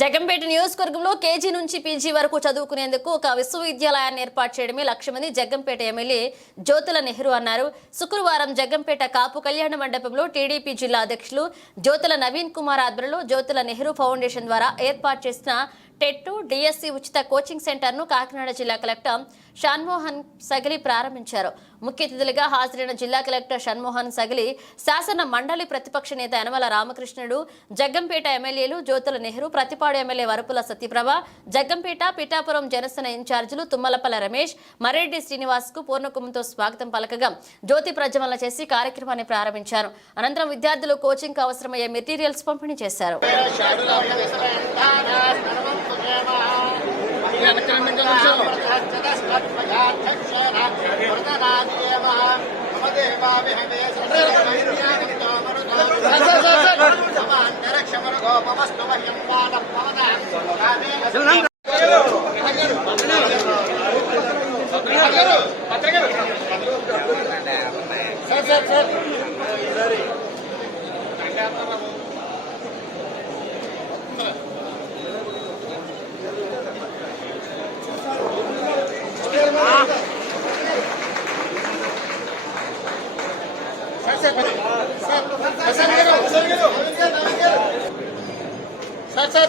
జగంపేట నియోజకవర్గంలో కేజీ నుంచి పీజీ వరకు చదువుకునేందుకు ఒక విశ్వవిద్యాలయాన్ని ఏర్పాటు చేయడమే లక్ష్యమని జగంపేట ఎమ్మెల్యే జ్యోతుల నెహ్రూ అన్నారు. శుక్రవారం జగంపేట కాపు కళ్యాణ మండపంలో టీడీపీ జిల్లా అధ్యక్షులు జ్యోతుల నవీన్ కుమార్ ఆధ్వర్యంలో జ్యోతుల నెహ్రూ ఫౌండేషన్ ద్వారా ఏర్పాటు చేసిన టెట్ డిఎస్సి ఉచిత కోచింగ్ సెంటర్ను కాకినాడ జిల్లా కలెక్టర్ షణ్మోహన్ సగిలి ప్రారంభించారు. ముఖ్య అతిథులుగా హాజరైన జిల్లా కలెక్టర్ షణ్మోహన్ సగిలి, శాసన మండలి ప్రతిపక్ష నేత యనమల రామకృష్ణుడు, జగ్గంపేట ఎమ్మెల్యేలు జ్యోతుల నెహ్రూ, ప్రతిపాడు ఎమ్మెల్యే వరపుల సత్యప్రభ, జగ్గంపేట పిఠాపురం జనసేన ఇన్ఛార్జీలు తుమ్మలపల్ల రమేష్, మరెడ్డి శ్రీనివాస్ కు పూర్ణకుంభంతో స్వాగతం పలకగా జ్యోతి ప్రజ్వలన చేసి కార్యక్రమాన్ని ప్రారంభించారు. అనంతరం విద్యార్థులు కోచింగ్ అవసరమయ్యే మెటీరియల్స్ పంపిణీ చేశారు.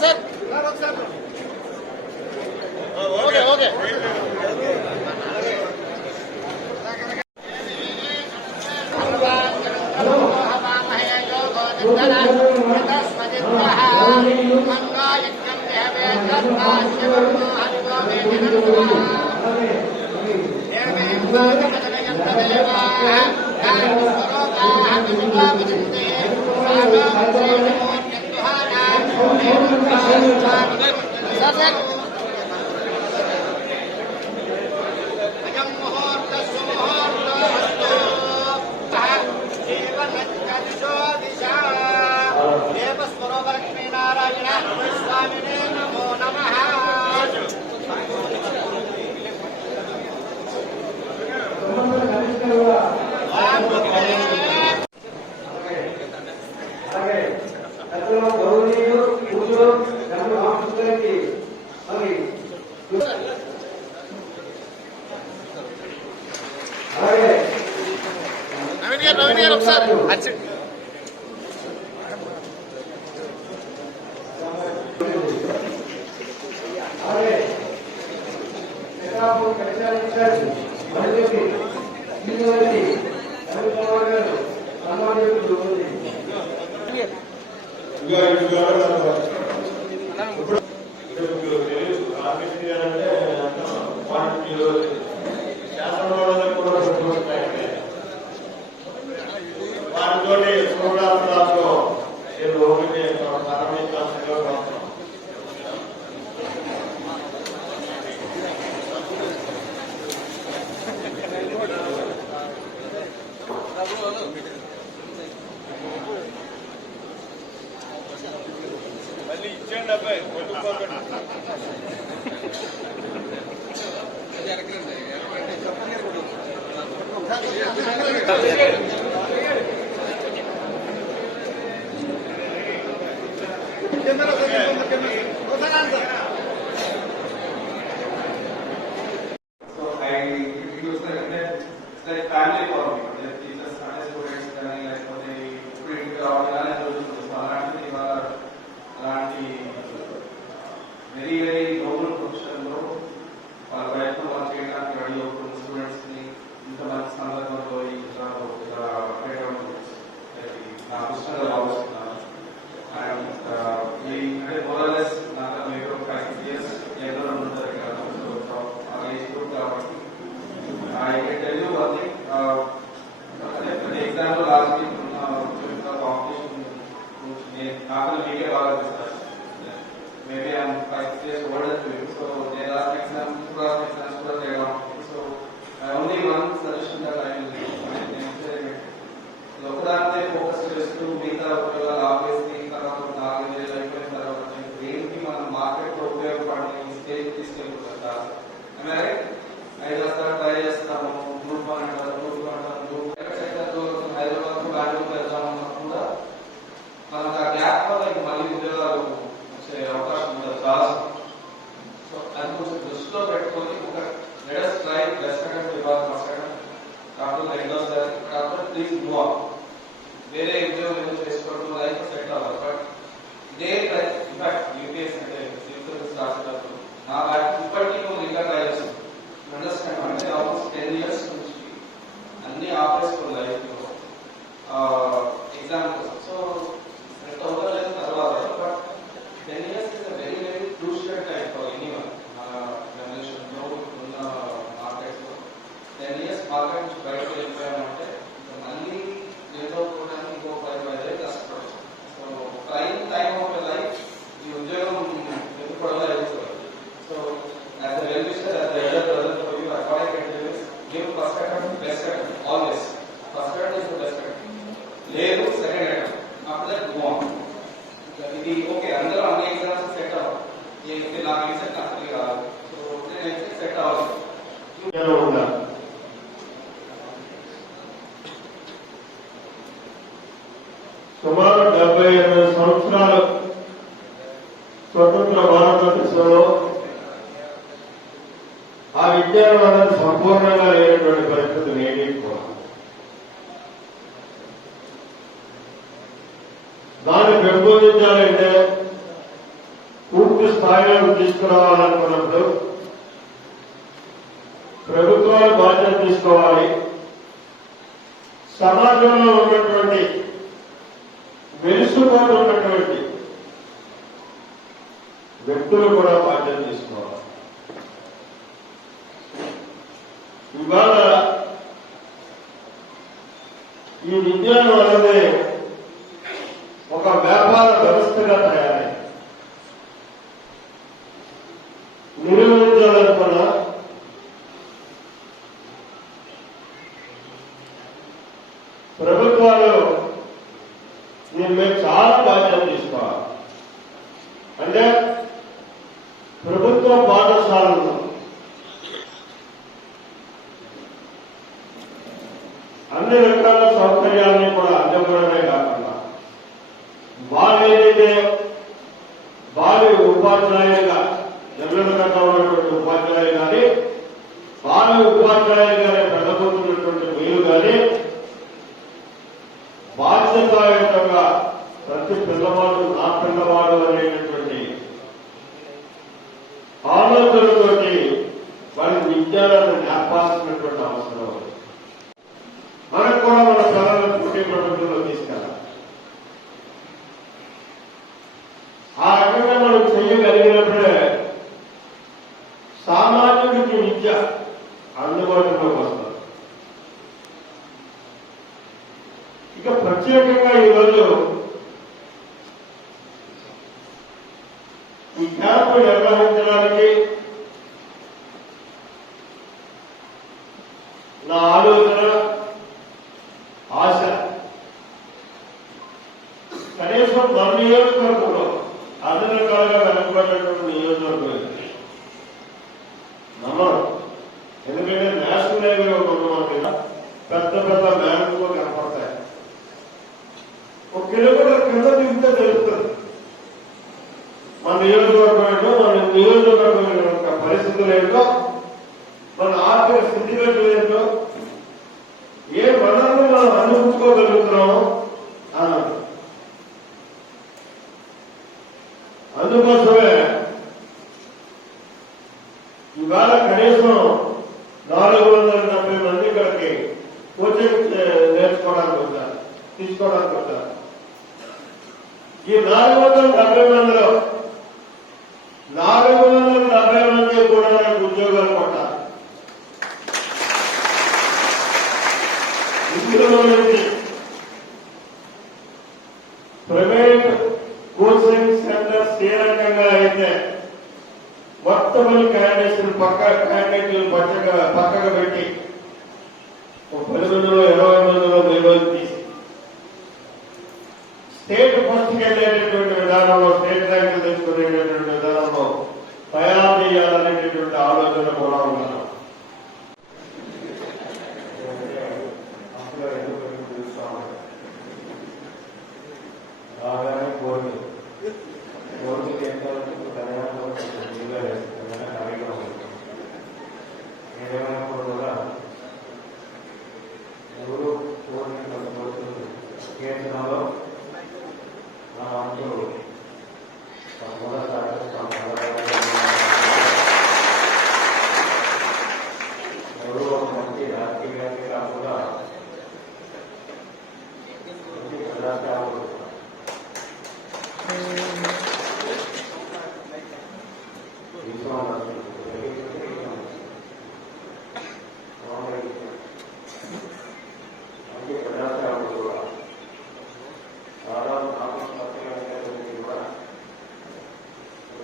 Sir okay okay Naveen sir maybe I'm 5 years older to you, so they last exams, they are so only one solution that I will give. Lokadante focus చేస్తూ మిగతా ఉద్యోగాలు ఆపేసి తర్వాత 4 ఏళ్ళు అయిపోయిన తర్వాత దేనికి మన మార్కెట్ ఉపయోగపడే స్టేజ్ తీసుకెళ్ళిపోతారు. ట్రై చేస్తాము, గ్రూప్ 1 అంటారు, గ్రూప్ 2 అంటారు, గ్రూప్ హైదరాబాద్ బెంగళూరు వెళ్దామన్నా కూడా మనకు ఆ గ్యాప్ వల్ల మళ్ళీ ఉద్యోగాలు వచ్చే అవకాశం స్వతంత్ర భారతదేశంలో ఆ విజ్ఞానం అనేది సంపూర్ణంగా లేనటువంటి పరిస్థితి నేటి కూడా దాన్ని పెంపొందించాలంటే పూర్తి స్థాయిలో తీసుకురావాలనుకున్నప్పుడు ప్రభుత్వాలు బాధ్యత తీసుకోవాలి. సమాజంలో ఉన్నటువంటి వెలుసుబాటు ఉన్నటువంటి వ్యక్తులు కూడా బాధ్యత తీసుకోవాలి. ఇవాళ ఈ విజ్ఞానం అనేది ఒక వ్యాపార వ్యవస్థగా తయారైంది. నిర్వహించాలనుకున్న ప్రభుత్వాలు దీని మీద చాలా బాధ్యత తీసుకోవాలి. అంటే ప్రభుత్వ పాఠశాలలు అన్ని రకాల సౌకర్యాలని కూడా అందించడమే కాకుండా వాళ్ళు ఏదైతే వారి ఉపాధ్యాయులుగా జగన్గా ఉన్నటువంటి ఉపాధ్యాయులు కానీ వారి ఉపాధ్యాయులుగానే ప్రజలుతున్నటువంటి మీరు కానీ బాధ్యతాయుతంగా ప్రతి పిల్లవాడు నా పిల్లవాడు అనేటటువంటి ఆలోచనతోటి వారి విజ్ఞానాన్ని నేర్పాల్సినటువంటి అవసరం ఉంది. మనకు కూడా మన పిల్లలను పోటీ ప్రపంచంలో తీసుకెళ్ళాలి. ఆ రకంగా మనం చేయగలిగినప్పుడే సామాన్యుడికి విద్య అందుబాటులోకి వస్తుంది. ఇక ప్రత్యేకంగా ఈరోజు ఈ క్యాంపు నిర్వహించడానికి నా ఆలోచన ఆశ కనీసం మన నియోజకవర్గంలో అన్ని రకాలుగా వెనకబడినటువంటి నియోజకవర్గం నమ్మడం. ఎందుకంటే నేషనల్ హైవే ఉన్న పెద్ద పెద్ద బ్యాంకులు కనపడతాయి. ఒక కిలోమీటర్ కింద దిగితే తెలుస్తుంది మన నియోజకవర్గం ఏంటో, మన నియోజకవర్గం యొక్క పరిస్థితులు ఏంటో, మన ఆర్థిక స్థితిగతులు ఏంటో, ఏ వనరులు మనం అందించుకోగలుగుతున్నామో అన్నది. అందుకోసమే ఇవాళ కనీసం 470 మంది ఇక్కడికి కోచింగ్ నేర్చుకోవడానికి వచ్చారు, తీసుకోవడానికి వచ్చారు. ఈ 470 మందిలో 470 మంది కూడా ఉద్యోగాలు కొట్టాలి. ఇందులో నుంచి ప్రైవేట్ కోచింగ్ సెంటర్స్ ఏ రకంగా అయితే వర్తమని క్యాండిడేట్స్ పక్కగా పెట్టి 10 మందిలో 20 మందిలో నిర్వహణ తీసి స్టేట్ ఫస్ట్కి వెళ్ళేటటువంటి విధానంలో, స్టేట్ ర్యాంకులు తెచ్చుకునేటటువంటి విధానంలో తయారు చేయాలనేటటువంటి ఆలోచన కూడా ఉన్నారు. కోరిక ఎంతో ఏమైనప్పుడు కూడా ఎవరు కేంద్రంలో నా వంతు ఎవరు ఒక మంచి రాజకీయాన్ని కాకుండా ప్రజాసేవలు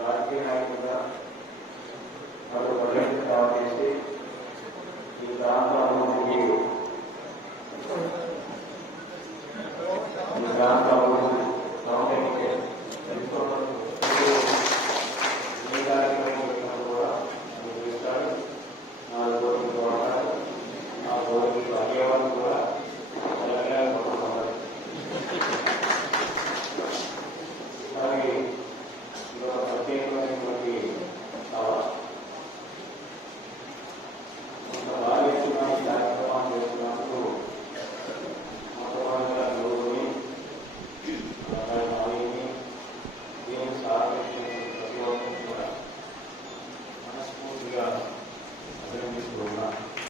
రాజకీయ నాయకులుగా